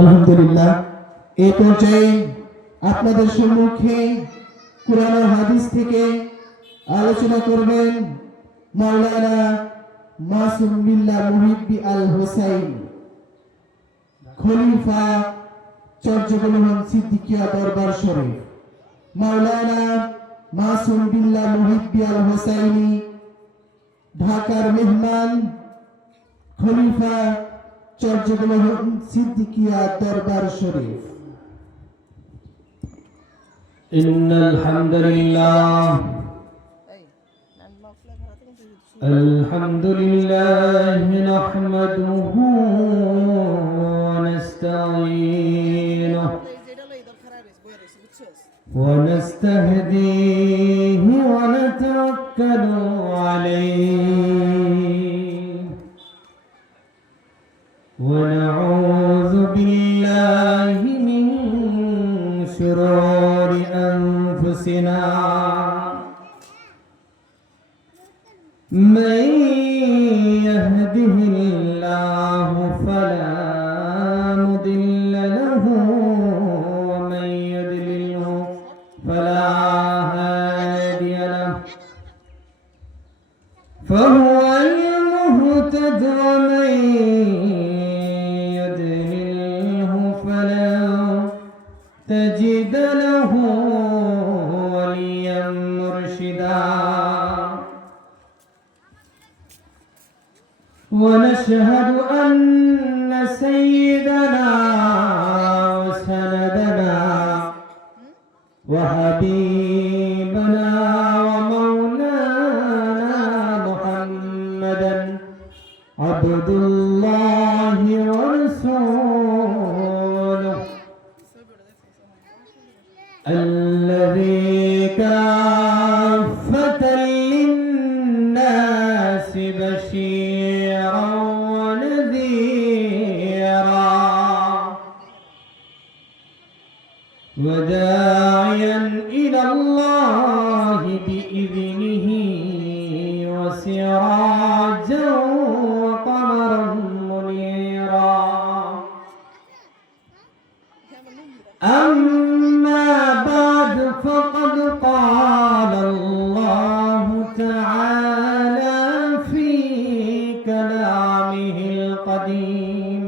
আলহামদুলিল্লাহ, এই পর্যায়ে আপনাদের সম্মুখে কুরআন ও হাদিস থেকে আলোচনা করবেন মাওলানা মাসুম বিল্লাহ মুহিব্বি আল হোসাইন, খলিফা চট্টগ্রাম সিদ্দিকিয়া দরবার শরীফ। মাওলানা মাসুম বিল্লাহ মুহিব্বি আল হোসাইনি ঢাকার মেহমান, খলিফা চট্টগ্রাম সিদ্দিকিয়া দরবার শরীফ। ইন্নাল হামদুলিল্লাহ আলহামদুলিল্লাহি নাহমাদুহু ওয়া নাস্তাঈনুহু ওয়া নাস্তাহদিহি ওয়া নাতাওয়াক্কালু আলাইহি ونعوذ بالله من شرور أنفسنا من يهده الله فلا مضل له ومن يضلله فلا هادي له فهو المهتد ومن تجد له وليا مرشدا ونشهد أن سيدنا وسندنا وحبيبنا ومولانا محمدا عبد الله ورسوله الذي كافة للناس بشيرا ونذيرا وداعيا إلى الله بإذنه وسراجا وقمرا منيرا. أما بعد فقد قال الله تعالى في كلامه القديم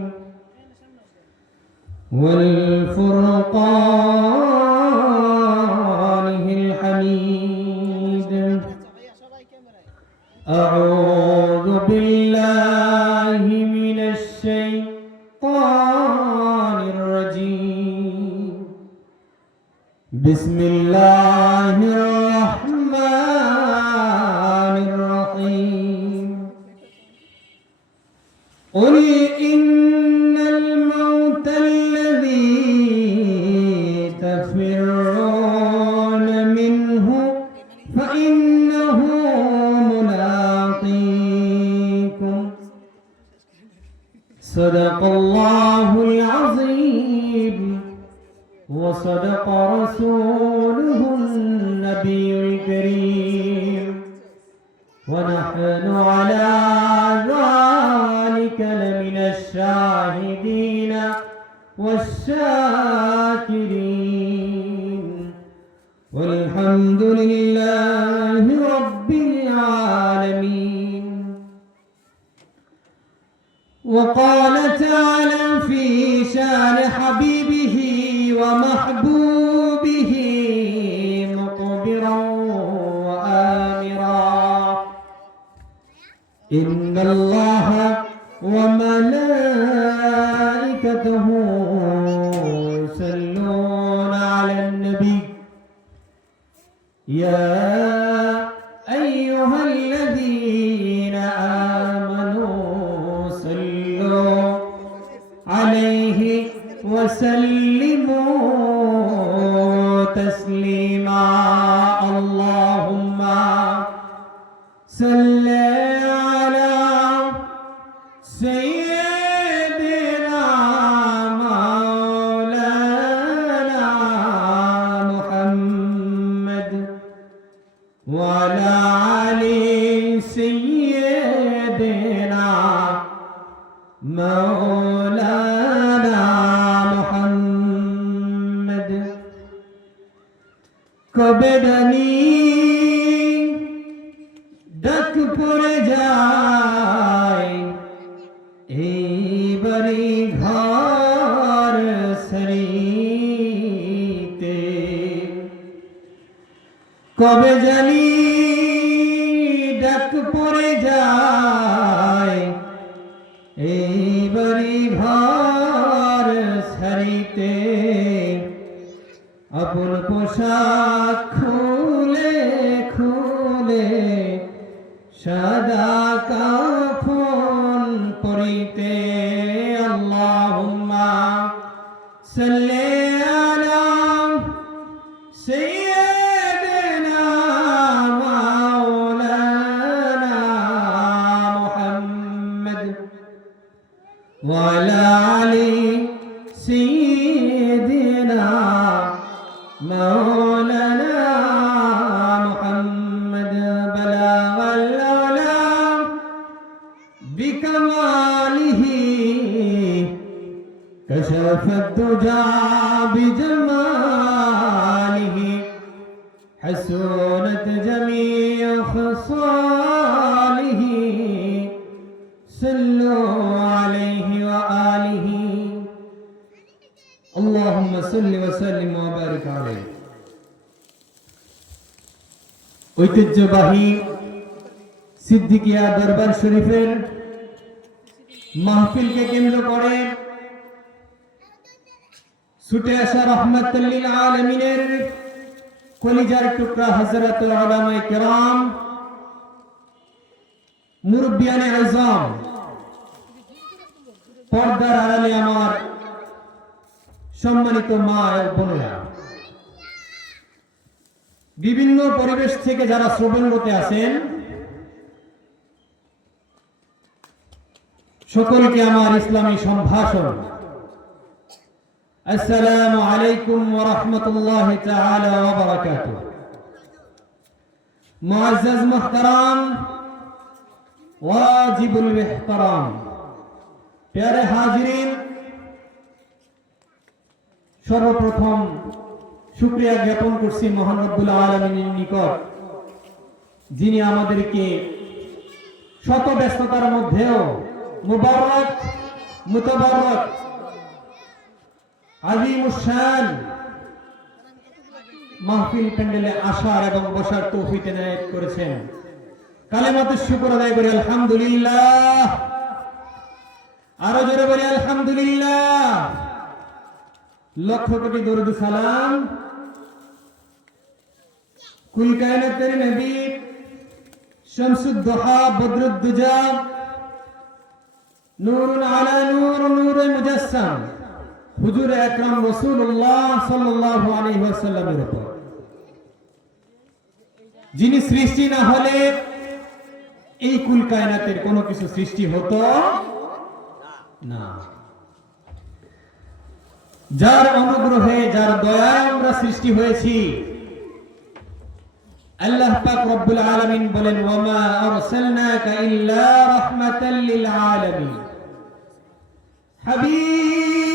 والفرقانه الحميد. أعوذ بالله من الشيطان الرجيم. بسم الله الرحمن الرحيم. قل إن الموت الذي تفرون منه فإنه ملاقيكم. صدق الله العظيم وصدق رسوله النبي الكريم ونحن على ذلك لمن الشاهدين والشاكرين والحمد لله رب العالمين. وقال تعالى في شان حبيبه ومحبوبه مقبرا وآمرا: إن الله وملائكته يصلون على النبي يا أيها الذين آمنوا صلوا عليه وسلموا تسليما. اللهم صل على سيدنا مولانا محمد وعلى آل سيدنا مولانا কবে জানি ডাক পড়ে যায় এইবারে ঘর সারিতে, কবে জানি ডাক পড়ে যায় এইবারে ঘর সারিতে, আপন পোশাক খুলে খুলে সাদা কাফন পরিতে। আল্লাহুম্মা সাল্লি আলা সাইয়্যিদিনা মাওলানা মুহাম্মদ ওয়া আলা আলি সাইয়্যিদিনা مولانا محمد بلغ العلا بكماله كشف الدجى بجماله حسنت جميع خصاله صلوا عليه وآله اللهم صل وسلم وبارك عليه। ঐতিহ্যবাহী সিদ্দিকিয়া দরবার শরীফের মাহফিলকে কেন্দ্র করে ছুটে আসা রহমাতুল লিল আলামিনের কলিজার টুকরা হযরত উলামায়ে কেরাম, মুরব্বিয়ানে আযম, পর্দার আড়ালে আমার সম্মানিত মা ও বোনেরা, বিভিন্ন পরিবেশ থেকে যারা শ্রবণরতে আছেন, সকলকে আমার ইসলামী সম্ভাষণ আসসালামু আলাইকুম ওয়া রাহমাতুল্লাহি তাআলা ওয়া বারাকাতুহু। মুআজ্জাজ মুহতারাম ওয়াজিবুল ইহতারাম, প্যারে হাজিরিন, সর্বপ্রথম শুকরিয়া জ্ঞাপন করছি মহান রব্বুল আলামিনের নিকট, যিনি আমাদেরকে শত ব্যস্ততার মধ্যেও মুবারক মুতাবারক আযীমুশ শান মাহফিল প্যান্ডেলে আসার এবং বসার তৌফিক এনায়েত করেছেন। কালেমাতুশ শুকর আদায় করি আলহামদুলিল্লাহ। আরো জোরে বলি আলহামদুলিল্লাহ। লক্ষ কোটি দরুদ সালাম কুল কায়নাতের নবী শামসুদ দুহা বদরুদ দুজা নূরুন আলা নূর নূরে মুজাসসাম হুজুর আকরাম রাসূলুল্লাহ সাল্লাল্লাহু আলাইহি ওয়াসাল্লামের উপর, যিনি সৃষ্টি না হলে এই কুল কায়নাতের কোনো কিছু সৃষ্টি হতো না, যার অনুগ্রহে যার দয়ায় আমরা সৃষ্টি হয়েছি। আল্লাহ পাক রব্বুল আলামিন বলেন, ওয়া মা আরসালনাকা ইল্লা রাহমাতাল লিল আলামিন। হাবিব,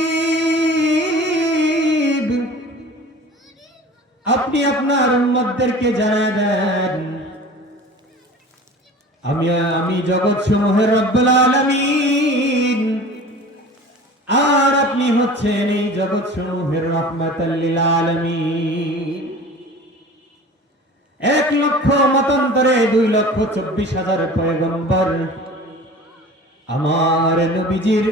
আপনি আপনার উম্মতদেরকে জানায় দেন আমি জগৎ সমূহের রব্বুল আলামিন, আর আপনি হচ্ছেন এই জগৎ সমূহের রাহমাতাল লিল আলামিন। 1 লক্ষ মতান্তরে 2,24,000 পয়গম্বর আমার নবীজির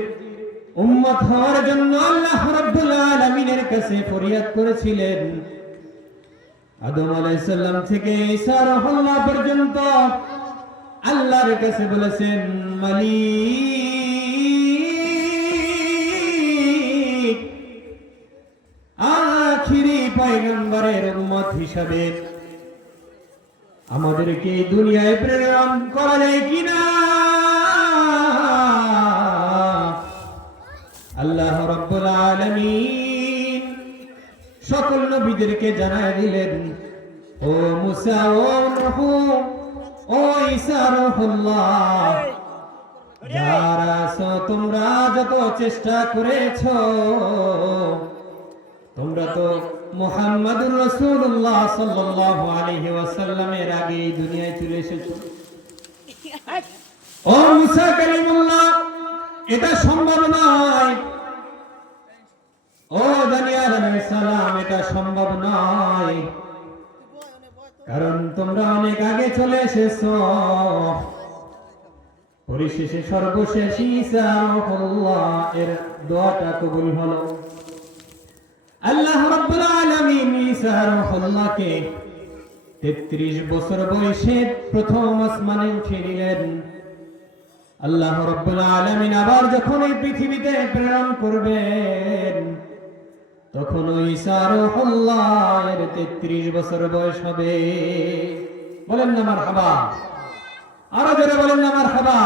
উম্মত হওয়ার জন্য আল্লাহ রাব্বুল আলামিনের কাছে ফরিয়াদ করেছিলেন। আদম আলাইহিস সালাম থেকে ঈসা রুহুল্লাহ পর্যন্ত আল্লাহর কাছে বলেছেন, মালিক, আখিরি পয়গম্বরের উম্মত হিসাবে আমাদেরকে দুনিয়ায় প্রেরণ করা যায় কিনা। আল্লাহ রাব্বুল আলামিন সকল নবীদেরকে জানায় দিলেন, ও মুসা, ও নূহ, ও ঈসা রুহুল্লাহ, যারা তোমরা যত চেষ্টা করেছো তোমরা তো মুহাম্মাদুর রাসূলুল্লাহ সাল্লাল্লাহু আলাইহি ওয়াসাল্লামের আগে এই দুনিয়ায় চলে এসেছো। ও মুসা কালিমুল্লাহ, এটা সম্ভব নয়। ও দানিয়াল আলাইহিস সালাম, এটা সম্ভব নয়, কারণ তোমরা অনেক আগে চলে এসেছো। পরিশেষে সর্বশেষ ঈসা রূহুল্লাহ এর দোয়াটা কবুল হলো। আল্লাহ রাব্বুল আলামিন ঈসা রূহুল্লাহকে 33 বছর বয়সে প্রথম আসমানে উঠিয়ে নিলেন। আল্লাহ রাব্বুল আলামিন আবার যখন এই পৃথিবীতে প্রেরণ করবেন, তখন ঈসা রূহুল্লাহের 33 বছর বয়স হবে। বলেন না মারহাবা, আরো জোরে বলেন না মারহাবা।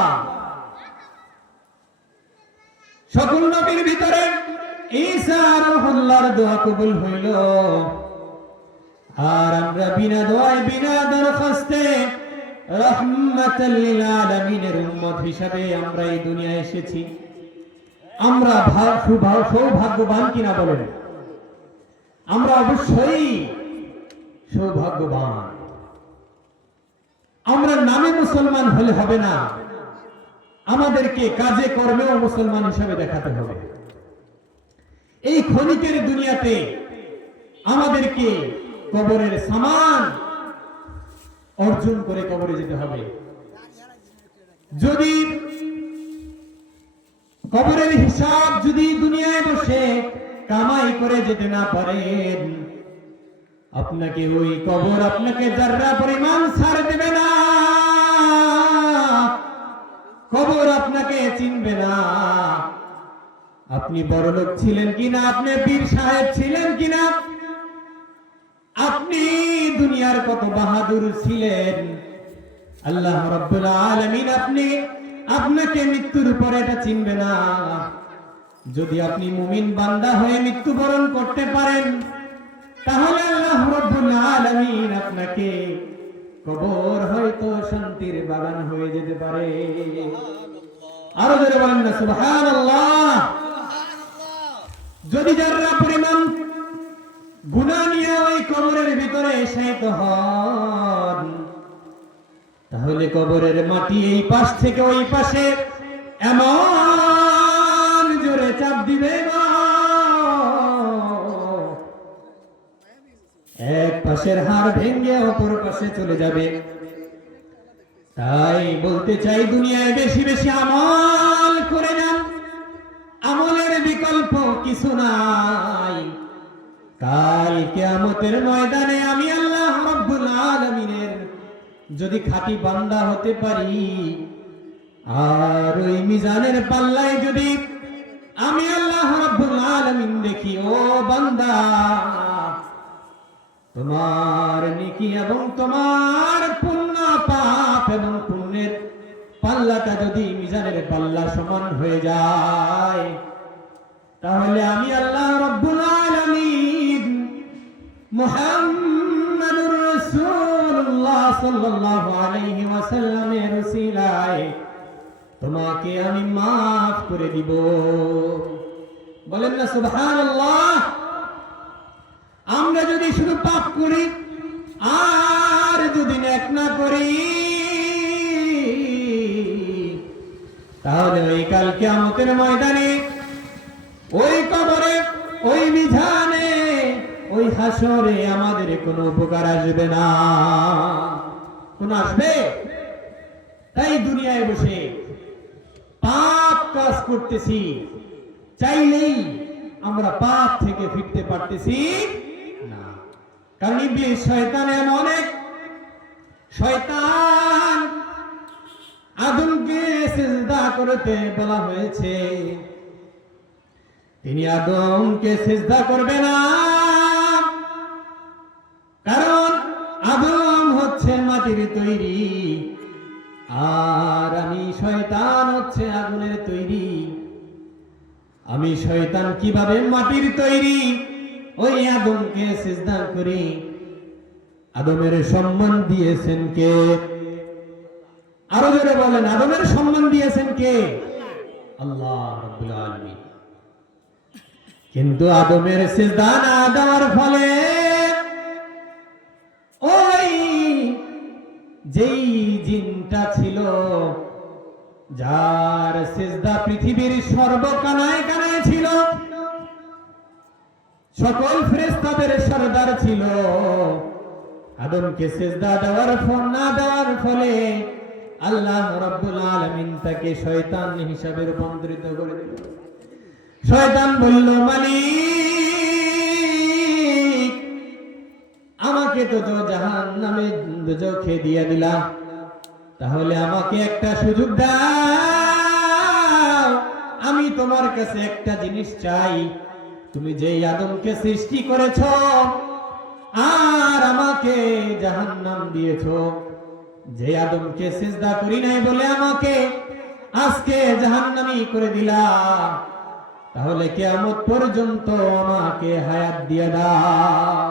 সকল নবীর ভিতরে ঈসা রূহুল্লাহর দোয়া কবুল হইল, আর আমরা বিনা দোয়ায় বিনা দরখাস্তে রাহমাতাল লিল আলামিনের উম্মত হিসাবে আমরা এই দুনিয়ায় এসেছি। আমরা সৌভাগ্যবান কিনা বলেন? আমরা অবশ্যই সৌভাগ্যবান। আমরা নামে মুসলমান হলে হবে না, আমাদেরকে কাজে কর্মেও মুসলমান হিসাবে দেখাতে হবে। এই ক্ষণিকের দুনিয়াতে আমাদেরকে কবরের সামান অর্জন করে কবরে যেতে হবে। যদি কবরের হিসাব যদি দুনিয়ায় বসে কামাই করে যেতে না পারেন, আপনাকে ওই কবর আপনাকে যারা পরিমাণ ছাড় দেবে না, কবর আপনাকে চিনবে না। আপনি বড়লোক ছিলেন কিনা, আপনি পীর সাহেব ছিলেন কিনা, আপনি দুনিয়ার কত বাহাদুর ছিলেন, আল্লাহ রাব্বুল আলামিন আপনাকে মৃত্যুর পরে এটা চিনবে না। যদি আপনি মুমিন বান্দা হয়ে মৃত্যুবরণ করতে পারেন, তাহলে আল্লাহ রাব্বুল আলামিন আপনাকে কবর হয়তো শান্তির বাগান হয়ে যেতে পারে। আরো জোরে বলেন না সুবহানাল্লাহ। যদি যারা পরিমাণ গুনাহ নিয়ে ওই কবরের ভিতরে শায়িত হন, তাহলে কবরের মাটি এই পাশ থেকে ওই পাশে এমন জোরে চাপ দিবে না, এক পাশের হাড় ভেঙে অপর পাশে চলে যাবে। তাই বলতে চাই, দুনিয়ায় বেশি বেশি আমল করে যান, আমলের বিকল্প কিছু নাই। কাল কিয়ামতের ময়দানে আমি আল্লাহ রাব্বুল আলামিনের যদি খাঁটি বান্দা হতে পারি, আর ওই মিজানের পাল্লায় যদি আমি আল্লাহ রাব্বুল আলামিন দেখি, ও বান্দা, তোমার নেকি এবং তোমার পুণ্য পাপ এবং পুণ্যের পাল্লাটা যদি মিজানের পাল্লা সমান হয়ে যায়, তাহলে আমি আল্লাহ রাব্বুল আলামিন মুহাম্মাদুর রাসূলুল্লাহ সাল্লাল্লাহু আলাইহি ওয়াসাল্লামের ওসিলায় তোমাকে আমি maaf করে দিব। বলেন না সুবহানাল্লাহ। আমরা যদি শুধু পাপ করি আর যদি নেক না করি, তাহলে ওই কাল কিয়ামতের ময়দানে, ওই কবরে, ওই মিজানে, ওই হাসরে আমাদের কোনো উপকার আসবে না। কোন আসবে? তাই দুনিয়ায় বসে পাপ কাজ করতেছি, চাইলেই আমরা পাপ থেকে ফিরতে পারতেছি না। কারণ ইবলিস শয়তান এমন এক শয়তান, আদমকে সিজদা করতে বলা হয়েছে, তিনি আদমকে সিজদা করবে না, কারণ আদম হচ্ছে মাটির তৈরি আর আমি শয়তান হচ্ছে আগুনের তৈরি। আমি শয়তান কিভাবে মাটির তৈরি, ওই আদমকে সিজদা করি। আদমের সম্মান দিয়েছেন কে? আরো জোরে বলেন, আদমের সম্মান দিয়েছেন কে? আল্লাহ রাব্বুল আলামিন। কিন্তু আদমের সিজদা না দেওয়ার ফলে ওই যেই জিনটা ছিল, যার সিজদা পৃথিবীর সর্বকানায় কানায় ছিল, সকল ফেরেশতাদের সরদার ছিল, আদমকে সিজদা না দেওয়ার ফলে আল্লাহ রাব্বুল আলামিন তাকে শয়তান হিসাবে রূপান্তরিত করে দিল। শয়তান বলল, মালিক, আমাকে তো জাহান্নামে দোজখে দিয়ে দিলা, তাহলে আমাকে একটা সুযোগ দাও, আমি তোমার কাছে একটা জিনিস চাই। তুমি যেই আদমকে সৃষ্টি করেছো আর আমাকে জাহান্নাম দিয়েছো, যে আদমকে সিজদা করি নাই বলে আমাকে আজকে জাহান্নামী করে দিলা, তাহলে কিয়ামত পর্যন্ত আমাকে হায়াত দিয়ে দাও।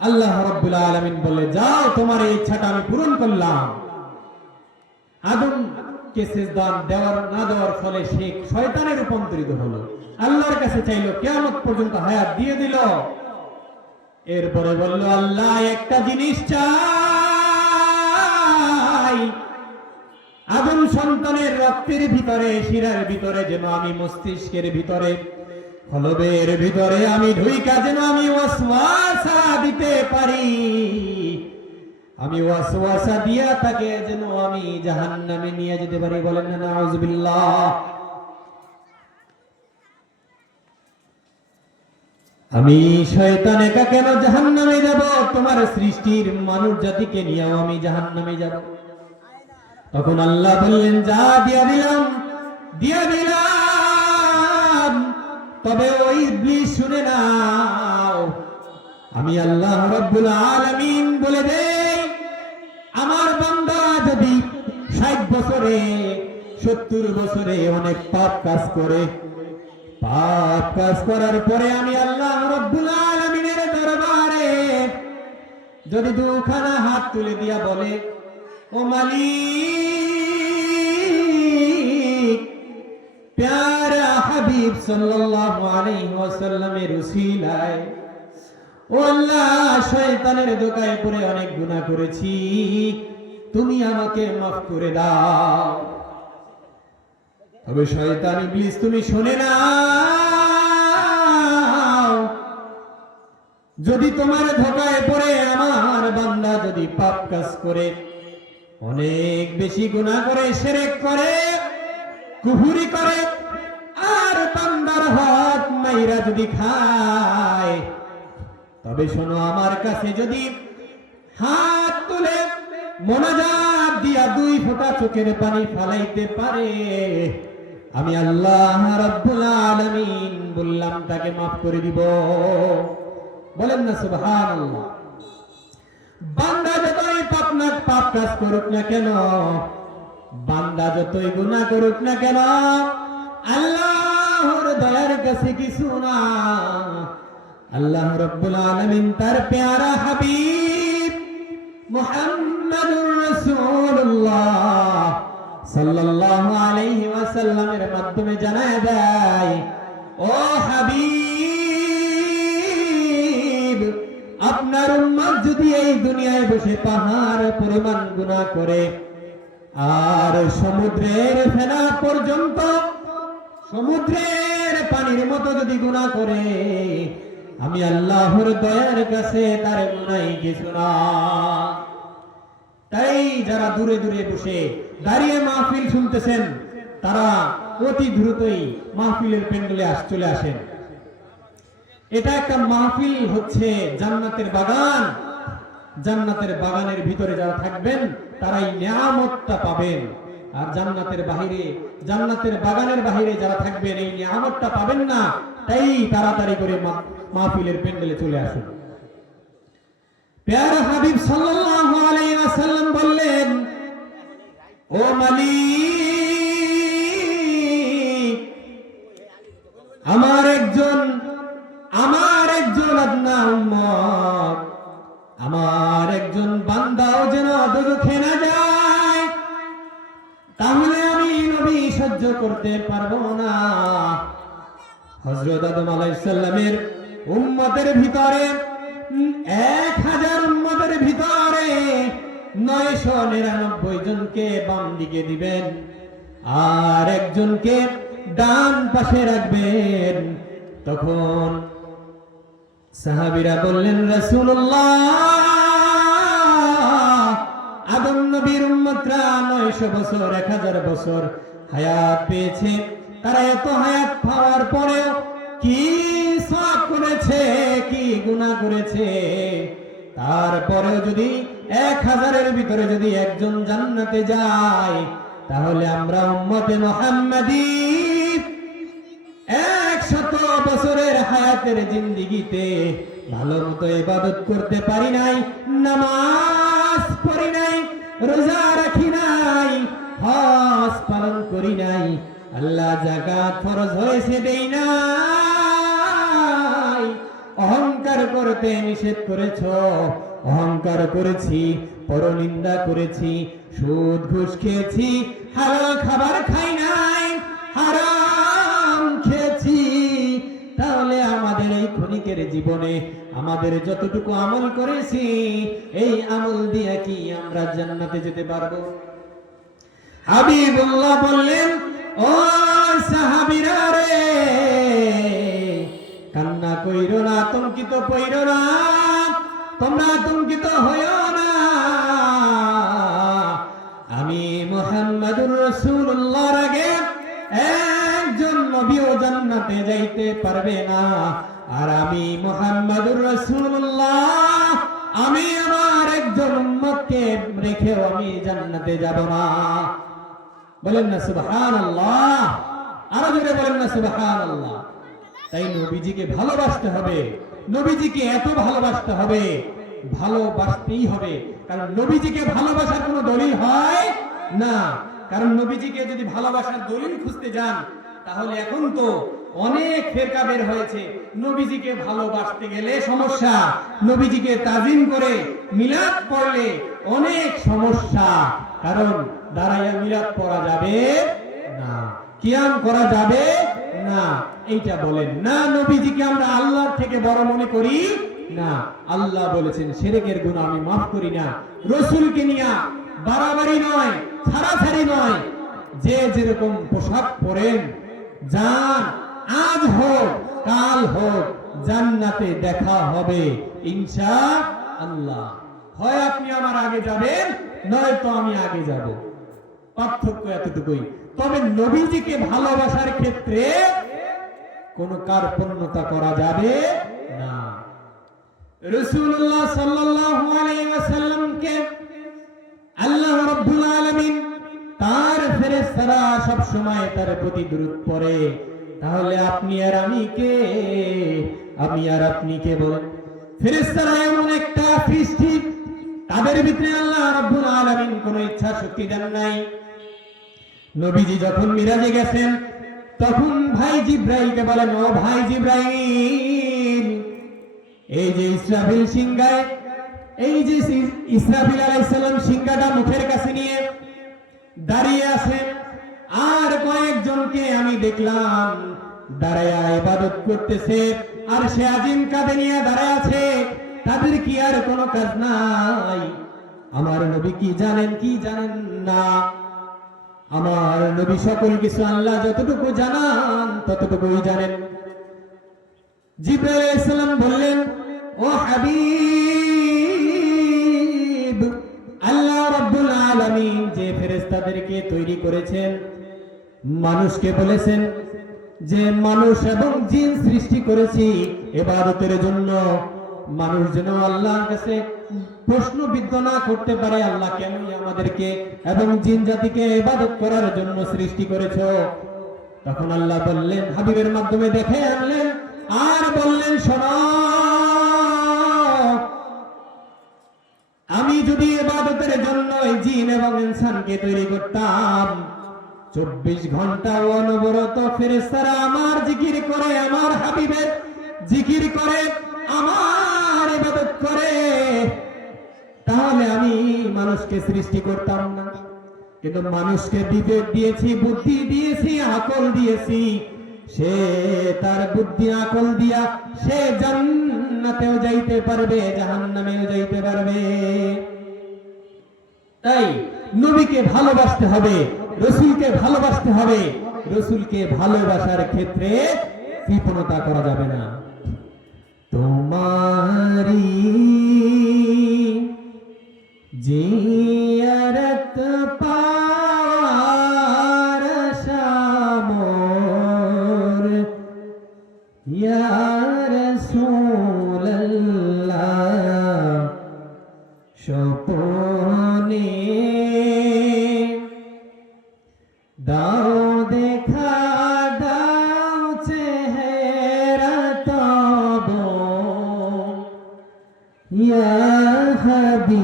আল্লাহ রাব্বুল আলামিন বলে, যাও, তোমার এই ইচ্ছাটা আমি পূরণ করলাম। আদমকে সিজদা না দেওয়ার ফলে সে শয়তানে রূপান্তরিত হলো, আল্লাহর কাছে চাইলো, কিয়ামত পর্যন্ত হায়াত দিয়ে দিল। এরপরে বলল, আল্লাহ একটা জিনিস চাই, আদম সন্তানের রক্তের ভিতরে, শিরার ভিতরে যেন আমি, মস্তিষ্কের ভিতরে, কলবের ভিতরে আমি ঢুইকা যেন আমি ওয়াসওয়াসা দিতে পারি, আমি ওয়াসওয়াসা দিয়া তাকে যেন আমি জাহান্নামে নিয়ে যেতে পারি। বলেন না নাউযুবিল্লাহ। আমি শয়তান একা কেন জাহান্নামে যাব? তোমার সৃষ্টির মানব জাতিকে নিয়েও আমি জাহান্নামে যাব। তখন আল্লাহ বললেন, যা দিয়া দিলাম, তবে ওই ইবলিস শুনে নাও, আমি আল্লাহ রাব্বুল আলামিন বলে দেই, আমার বান্দা যদি 60 বছরে 70 বছরে অনেক পাপ কাজ করে, পাপ কাজ করার পরে আমি আল্লাহ রাব্বুল আলামিনের দরবারে যদি দুখানা হাত তুলে দিয়া বলে, ও মালিক, প্যারা হাবিব সাল্লাল্লাহু আলাইহি ওয়াসাল্লামের উসিলায়, ও আল্লাহ, শয়তানের ধোঁকায় পড়ে অনেক গুনাহ করেছি, তুমি আমাকে মাফ করে দাও। তবে শয়তান ইবলিস তুমি শুনে নাও, যদি তোমার ধোঁকায় পড়ে আমার বান্দা যদি পাপ কাজ করে, অনেক বেশি গুনাহ করে, শিরক করে, কুফরি করে, আর বান্দার হক মাইরা যদি খায়, তবে শোনো, আমার কাছে যদি হাত তুলে মোনাজাত দিয়া 2 ফোঁটা চোখের পানি ফালাইতে পারে, আমি আল্লাহ রাব্বুল আলামিন বললাম তাকে মাফ করে দিব। বলেন না সুবহানাল্লাহ। বান্দা যতই পাপ কাজ করুক না কেন, বান্দা যতই গুনাহ করুক না কেন, আল্লাহর দয়ার কাছে কিছু না। আল্লাহ রাব্বুল আলামিন তার প্যারা হাবিব মুহাম্মাদুর রাসূলুল্লাহ সাল্লাল্লাহু আলাইহি ওয়াসাল্লামের মাধ্যমে জানায় দেয়, ও হাবিব, আপনার উম্মত যদি এই দুনিয়ায় বসে পাহাড় পরিমাণ গুনাহ করে আর সমুদ্রের ফেনা পর্যন্ত, সমুদ্রের পানির মতো যদি গুনাহ করে, আমি আল্লাহর দয়ার কাছে তার গুনাহ কিছু না। তাই যারা দূরে দূরে বসে দাঁড়িয়ে মাহফিল শুনতেছেন, তারা অতি দ্রুতই মাহফিলের প্যান্ডেলে চলে আসেন। এটা একটা মাহফিল হচ্ছে জান্নাতের বাগান। জান্নাতের বাগানের ভিতরে যারা থাকবেন তারাই নিয়ামতটা পাবেন, আর জান্নাতের বাগানের বাহিরে যারা থাকবেন এই নিয়ামতটা পাবেন না। তাই তাড়াতাড়ি করে মাহফিলের প্যান্ডেলে চলে আসুন। প্যারা হাবিব সাল্লাল্লাহু আলাইহি ওয়াসাল্লাম বললেন, ও মালিক, আমার একজন আদনা উম্মত, আমার একজন বান্দাও যেন দোজখে না যায়, তাহলে আমি নবী সহ্য করতে পারবো না। হযরত আদম আলাইহিস সালামের উম্মতের ভিতরে 1000 উম্মতের ভিতরে 999 জনকে বাম দিকে দিবেন আর একজনকে ডান পাশে রাখবেন। তখন সাহাবীরা বললেন, রাসূলুল্লাহ, আদম নবীর উম্মতরা 900 বছর 1000 বছর হায়াত পেয়েছে, তারা এত হায়াত পাওয়ার পরেও কি সওয়াব করেছে, কি গুনাহ করেছে, তারপরেও যদি 1000-এর ভিতরে যদি একজন জান্নাতে যায়, তাহলে আমরা উম্মতে মুহাম্মাদী 100 বছরের হায়াতের জিন্দেগিতে ভালো মতো ইবাদত করতে পারি নাই, নামাজ পড়ি নাই, রোজা রাখি নাই, হজ পালন করি নাই, আল্লাহ যাকাত ফরজ হয়েছে দেই নাই, অহংকার করতে নিষেধ করেছো, অহংকার করেছি, পরনিন্দা করেছি, সুদ ঘুষ খেয়েছি, হালাল খাবার খাই নাই, হারাম খেয়েছি, তাহলে আমাদের এই ক্ষণিকের জীবনে আমাদের যতটুকু আমল করেছি এই আমল দিয়ে কি আমরা জান্নাতে যেতে পারবো? হাবিবুল্লাহ বললেন, ও সাহাবীরা রে, কান্না কইরো না, আতঙ্কিত কইরো না, তোমরা আতঙ্কিত হইও না, আমি মুহাম্মাদুর রাসূলুল্লাহর আগে একজন নবীও জান্নাতে যাইতে পারবে না, আর আমি মুহাম্মাদুর রাসূলুল্লাহ, আমি আমার একজন উম্মতকে রেখেও আমি জান্নাতে যাব না। বলেন না সুবহানাল্লাহ, আরো জোরে বলেন না সুবহানাল্লাহ। তাই নবীজিকে ভালোবাসতে হবে, নবীজিকে এত ভালোবাসতে হবে, ভালোবাসতেই হবে, কারণ নবীজিকে ভালোবাসার কোনো দলিল হয় না। কারণ নবীজিকে যদি ভালোবাসার দলিল খুঁজতে যান, তাহলে এখন তো অনেক ফেরকা বের হয়েছে। নবীজিকে ভালোবাসতে গেলে সমস্যা, নবীজিকে তাজিম করে মিলাদ পড়লে অনেক সমস্যা, কারণ দাঁড়াইয়া মিলাদ পড়া যাবে না, কিয়াম করা যাবে না, এইটা বলেন না। নবীজিকে আমরা আল্লাহর থেকে বড় মনে করি না, আল্লাহ বলেছেন শিরকের গুনাহ আমি মাফ করি না। রাসূলকে নিয়ে বাড়াবাড়ি নয়, ছাড়াছাড়ি নয়, যে যেরকম পোশাক পরেন যান, আজ হোক কাল হোক জান্নাতে দেখা হবে ইনশাআল্লাহ। হয় আপনি আমার আগে যাবেন, নয়তো আমি আগে যাব, পার্থক্য এতটুকুই। তবে নবীজিকে ভালোবাসার ক্ষেত্রে কোনো কার্পণ্যতা করা যাবে না। রাসূলুল্লাহ সাল্লাল্লাহু আলাইহি ওয়াসাল্লামকে আল্লাহ রাব্বুল আলামিন তার ফেরেশতারা সব সময় তার প্রতি দরুদ পড়ে, তাহলে আপনি আর আমি কে? আমি আর আপনি কে বলেন? ফেরেশতারা এমন একটা সৃষ্টি, তাদের ভিতরে আল্লাহ রাব্বুল আলামিন কোনো ইচ্ছা শক্তি দেন নাই। নবীজি যখন মিরাজে গেছেন, তখন ভাই জিব্রাইলকে বলেন, ও ভাই জিব্রাইল, এই যে ইসরাফিল সিংহায়, এই যে ইসরাফিল আলাইহিস সালাম সিংহাটা মুখের কাছে নিয়ে দাঁড়িয়ে আছেন, আর কয়েকজনকে আমি দেখলাম দাঁড়ায়া ইবাদত করতেছে, আর সে আজিম কাঁধে নিয়ে দাঁড়ায় আছে, তাদের কি আর কোনো কাজ নাই? আমার নবী কি জানেন কি জানেন না? আমার নবী সকল কিছু আল্লাহ যতটুকু জানান ততটুকুই জানেন। জিবরাইল আলাইহিস সালাম বললেন, ও হাবিব, আল্লাহ রাব্বুল আলামিন যে ফেরেশতাদেরকে তৈরি করেছেন, মানুষকে বলেছেন যে মানুষ এবং জিন সৃষ্টি করেছি ইবাদতের জন্য, মানুষ যেন আল্লাহর কাছে প্রশ্নবিদ্ধ না করতে পারে, আল্লাহ কেন আমাদেরকে এবং জিন জাতিকে ইবাদত করার জন্য সৃষ্টি করেছো। তখন আল্লাহ বললেন, হাবিবের মাধ্যমে দেখে আনলেন আর বললেন, শোনো, আমি যদি ইবাদতের জন্য এই জিন এবং ইনসানকে তৈরি করতাম, 24 ঘন্টা অনবরত ফেরেশতারা আমার জিকির করে, আমার হাবিবের জিকির করে, আমার ইবাদত করে, তাহলে আমি মানুষকে সৃষ্টি করতাম না। কিন্তু মানুষকে বিবেক দিয়েছি, বুদ্ধি দিয়েছি, আকল দিয়েছি, সে তার বুদ্ধি আকল দিয়া সে জান্নাতেও যাইতে পারবে, জাহান্নামেও যাইতে পারবে। তাই নবীকে ভালোবাসতে হবে, রসুলকে ভালোবাসতে হবে। রসুলকে ভালোবাসার ক্ষেত্রে কৃপণতা করা যাবে না। তোমারি জিয়ারত পাওয়ার আশামোর ইয়া রাসূলুল্লাহ, স্বপনে দাও দেখা, দাও চেহারা তব ইয়া হাবিবাল্লাহ,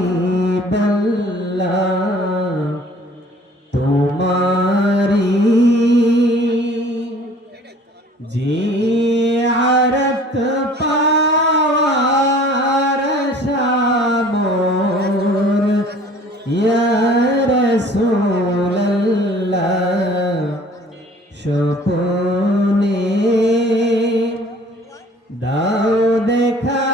তোমারি জিয়ারত পাওয়ার আশামোর ইয়া রাসূলুল্লাহ, স্বপনে দাও দেখা,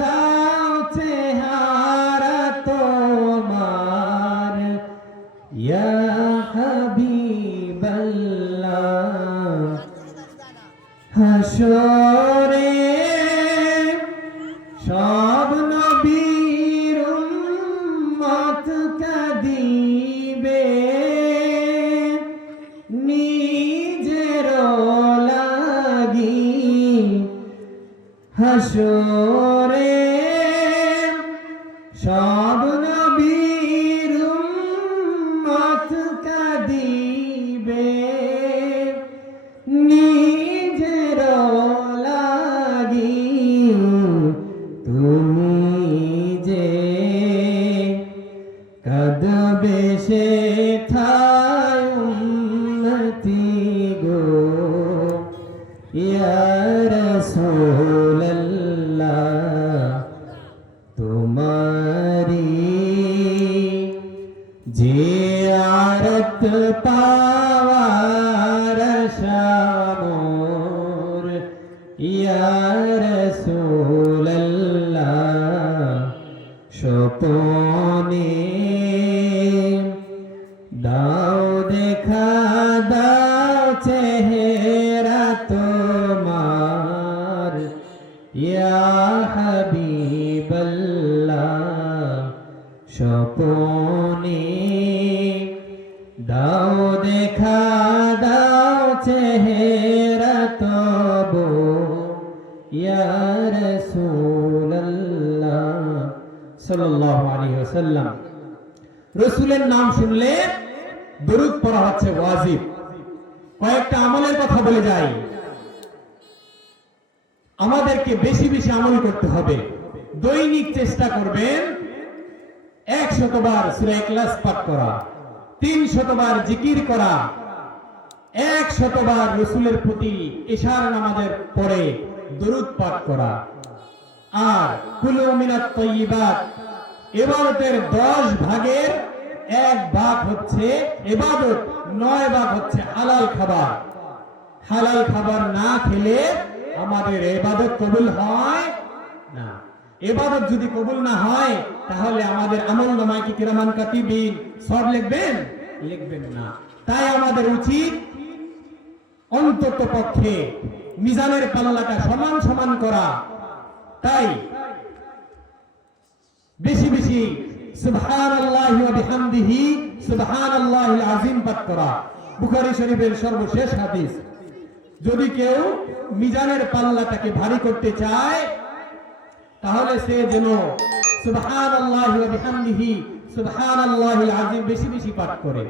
দাও চেহারা তোমার ইয়া হাবিবাল্লাহ। হাসরে সব নবীর উম্মত কাঁদিবে, নিজের লাগি হাসরে সব নবীর উম্মত কাঁদিবে, নিজের লাগি তুমি যে কাঁদবে সে ঠায় উম্মতি গো ইয়া রাসূলুল্লাহ, তোমারি জিয়ারত পাওয়ার আশামোর ইয়া রাসূলুল্লাহ, স্বপনে দাও দেখা, দাও চেহারা তোমার ইয়া হাবিবাল্লাহ, স্বপনে দাও দেখা, দাও চেহারা তব ইয়া রাসূলুল্লাহ সাল্লাল্লাহু আলাইহি ওয়াসাল্লাম। রসুলের নাম শুনলে দরুদ পড়া হচ্ছে ওয়াজিব। কয়েকটা আমলের কথা বলে যাই। আমাদেরকে বেশি বেশি আমল করতে হবে। দৈনিক চেষ্টা করবেন 100 বার সূরা ইখলাস পাঠ করা, 300 বার জিকির করা, 100 বার রসুলের প্রতি ইশার নামাজের পরে দরুদ পাঠ করা। আর কুলু মিনাত তাইয়্যিবাত, ইবাদতের 10 ভাগের 1 ভাগ হচ্ছে ইবাদত, 9 ভাগ হচ্ছে হালাল খাবার। হালাল খাবার না খেলে আমাদের ইবাদত কবুল হয় না। ইবাদত যদি কবুল না হয় তাহলে আমাদের আমলনামায় কি কিরামান কাতিবিন সব লিখবেন? লিখবেন না। তাই আমাদের উচিত অন্তত পক্ষে মিজানের পাল্লাটা সমান সমান করা। তাই বেশি বেশি সুবহানাল্লাহি ওয়া বিহামদিহি সুবহানাল্লাহিল আযীম পাঠ করা। বুখারী শরীফের সর্বশেষ হাদিস। যদি কেউ মিজানের পাল্লাটাকে ভারী করতে চায় তাহলে সে যেন সুবহানাল্লাহি ওয়া বিহামদিহি সুবহানাল্লাহিল আযীম বেশি বেশি পাঠ করে।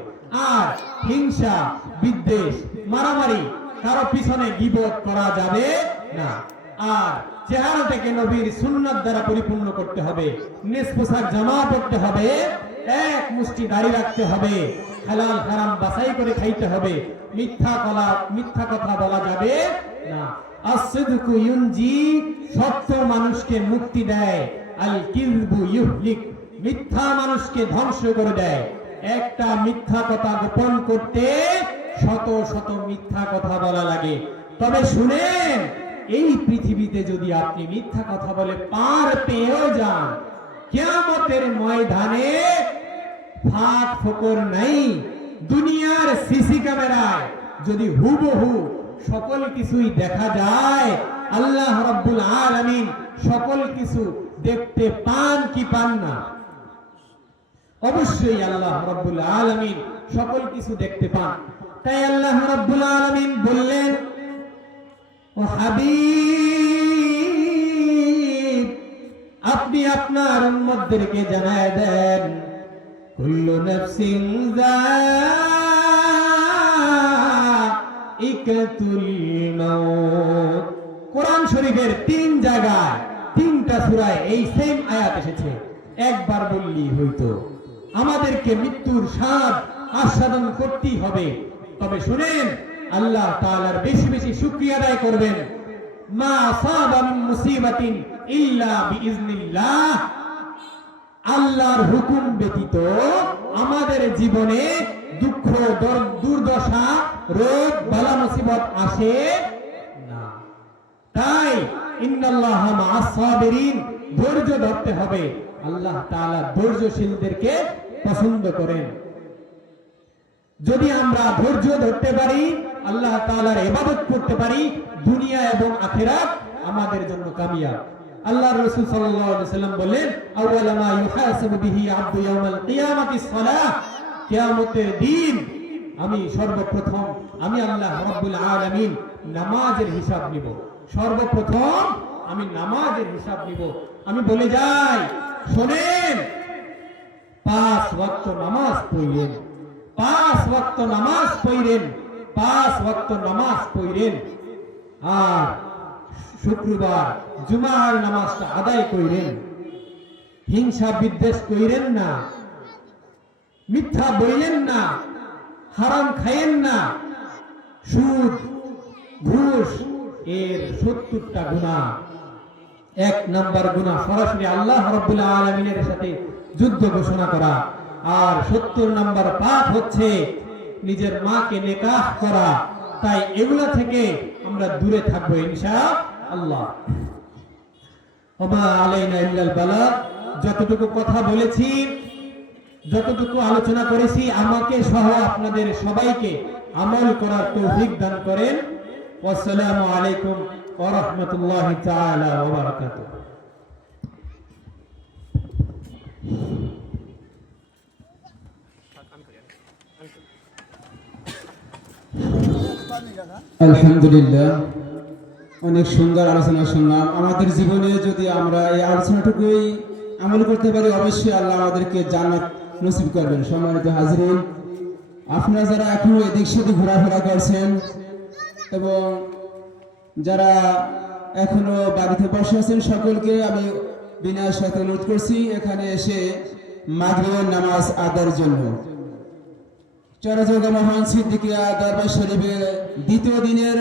আর হিংসা, বিদ্বেষ, মারামারি, কারো পিছনে গীবত করা যাবে না। আর চেহারাটাকে নবীর সুন্নাত দ্বারা পরিপূর্ণ করতে হবে। নিজ পোশাক জামা পরতে হবে, এক মুষ্টি দাড়ি রাখতে হবে, হালাল হারাম বাছাই করে খাইতে হবে। মিথ্যা কথা বলা যাবে না। as-sidqu yunji, সত্য মানুষকে মুক্তি দেয়। আল কিযবু ইউহলিক, মিথ্যা মানুষকে ধ্বংস করে দেয়। একটা মিথ্যা কথা গোপন করতে শত শত মিথ্যা কথা বলা লাগে। তবে শুনেন, এই পৃথিবীতে যদি আপনি মিথ্যা কথা বলে পার পেয়েও যান, কিয়ামতের ময়দানে ফাঁক ফোকর নাই। দুনিয়ার সিসি ক্যামেরায় যদি হুবহু সকল কিছুই দেখা যায়, আল্লাহ রাব্বুল আলামিন সকল কিছু দেখতে পান কি পান না? অবশ্যই আল্লাহ রাব্বুল আলামিন সকল কিছু দেখতে পান। তাই আল্লাহ রাব্বুল আলামিন বললেন, ও হাবিব, আপনি আপনার উম্মতদেরকে জানায় দেন, কুল্লু নাফসিন যায়িকাতুল মাউত। কোরআন শরীফের 3 জায়গায় 3টা সূরায় এই সেম আয়াত এসেছে। একবার বললেই হইতো। আমাদেরকে মৃত্যুর স্বাদ আস্বাদন করতেই হবে। তবে শুনেন, আল্লাহ তাআলার বেশি বেশি শুকরিয়া আদায় করবেন। মা আসাবা মিন মুসিবাতিন ইল্লা বিইজনিল্লাহ। আল্লাহর হুকুম ব্যতীত আমাদের জীবনে দুঃখ, দুর্দশা, রোগ, বালা মুসিবত আসে না। তাই ইন্নাল্লাহা মা'আস সাবিরিন, ধৈর্য ধরতে হবে। আল্লাহ তাআলা ধৈর্যশীলদেরকে পছন্দ করেন। যদি আমরা ধৈর্য ধরতে পারি, আল্লাহ তাআলার ইবাদত করতে পারি, দুনিয়া এবং আখিরাত আমাদের জন্য কামিয়াব। আল্লাহর রাসূল সাল্লাল্লাহু আলাইহি ওয়াসাল্লাম বলেন, আউয়ালা মা ইউহাসাবু বিহি আবদু ইয়াউমাল কিয়ামাতিস সালাহ। কিয়ামতের দিন সর্বপ্রথম আমি আল্লাহ রাব্বুল আলামিন নামাজের হিসাব নিব। সর্বপ্রথম আমি নামাজের হিসাব নিব। আমি বলে যাই, শুনেন, 5 ওয়াক্ত নামাজ পড়েন, 5 ওয়াক্ত নামাজ পড়েন, 5 ওয়াক্ত নামাজ পড়েন। আর শুক্রবার জুমার নামাজটা আদায় কইরেন। হিংসা বিদ্বেষ কইরেন না, মিথ্যা বললেন না, হারাম খায়েন না, সুদ ঘুষ এর 70টা গুনাহ। 1 নাম্বার গুনাহ সরাসরি আল্লাহ রাব্বুল আলামিনের সাথে যুদ্ধ ঘোষণা করা। আর 70 নাম্বার পাপ হচ্ছে নিজের মাকে নিকাহ করা। তাই এগুলা থেকে আমরা দূরে থাকবো ইনশাআল্লাহ। ওমা আলাইনা ইল্লাল বালাগ। যতটুকু কথা বলেছি, যতটুকু আলোচনা করেছি, আমাকে সহ আপনাদের সবাইকে আমল করার তৌফিক দান করেন। আসসালামু আলাইকুম ওয়া রাহমাতুল্লাহি তাআলা ওয়া বারাকাতুহু। আলহামদুলিল্লাহ, অনেক সুন্দর আলোচনা শুনলাম। আমাদের জীবনে যদি আমরা এই আলোচনাটুকুই আমল করতে পারি, অবশ্যই আল্লাহ আমাদেরকে জান্নাত নসিব করবেন। সম্মানিত হাজরিন, আপনারা যারা এখনো এদিক সেদিক ঘোরাফেরা করছেন এবং যারা এখনো বাড়িতে বসে আছেন, সকলকে আমি বিনয়ের সাথে অনুরোধ করছি এখানে এসে মাগরিবের নামাজ আদায়ের জন্য। চরজগা মহান সিদ্দিকিয়া দরবার শরীফের 2য় দিনের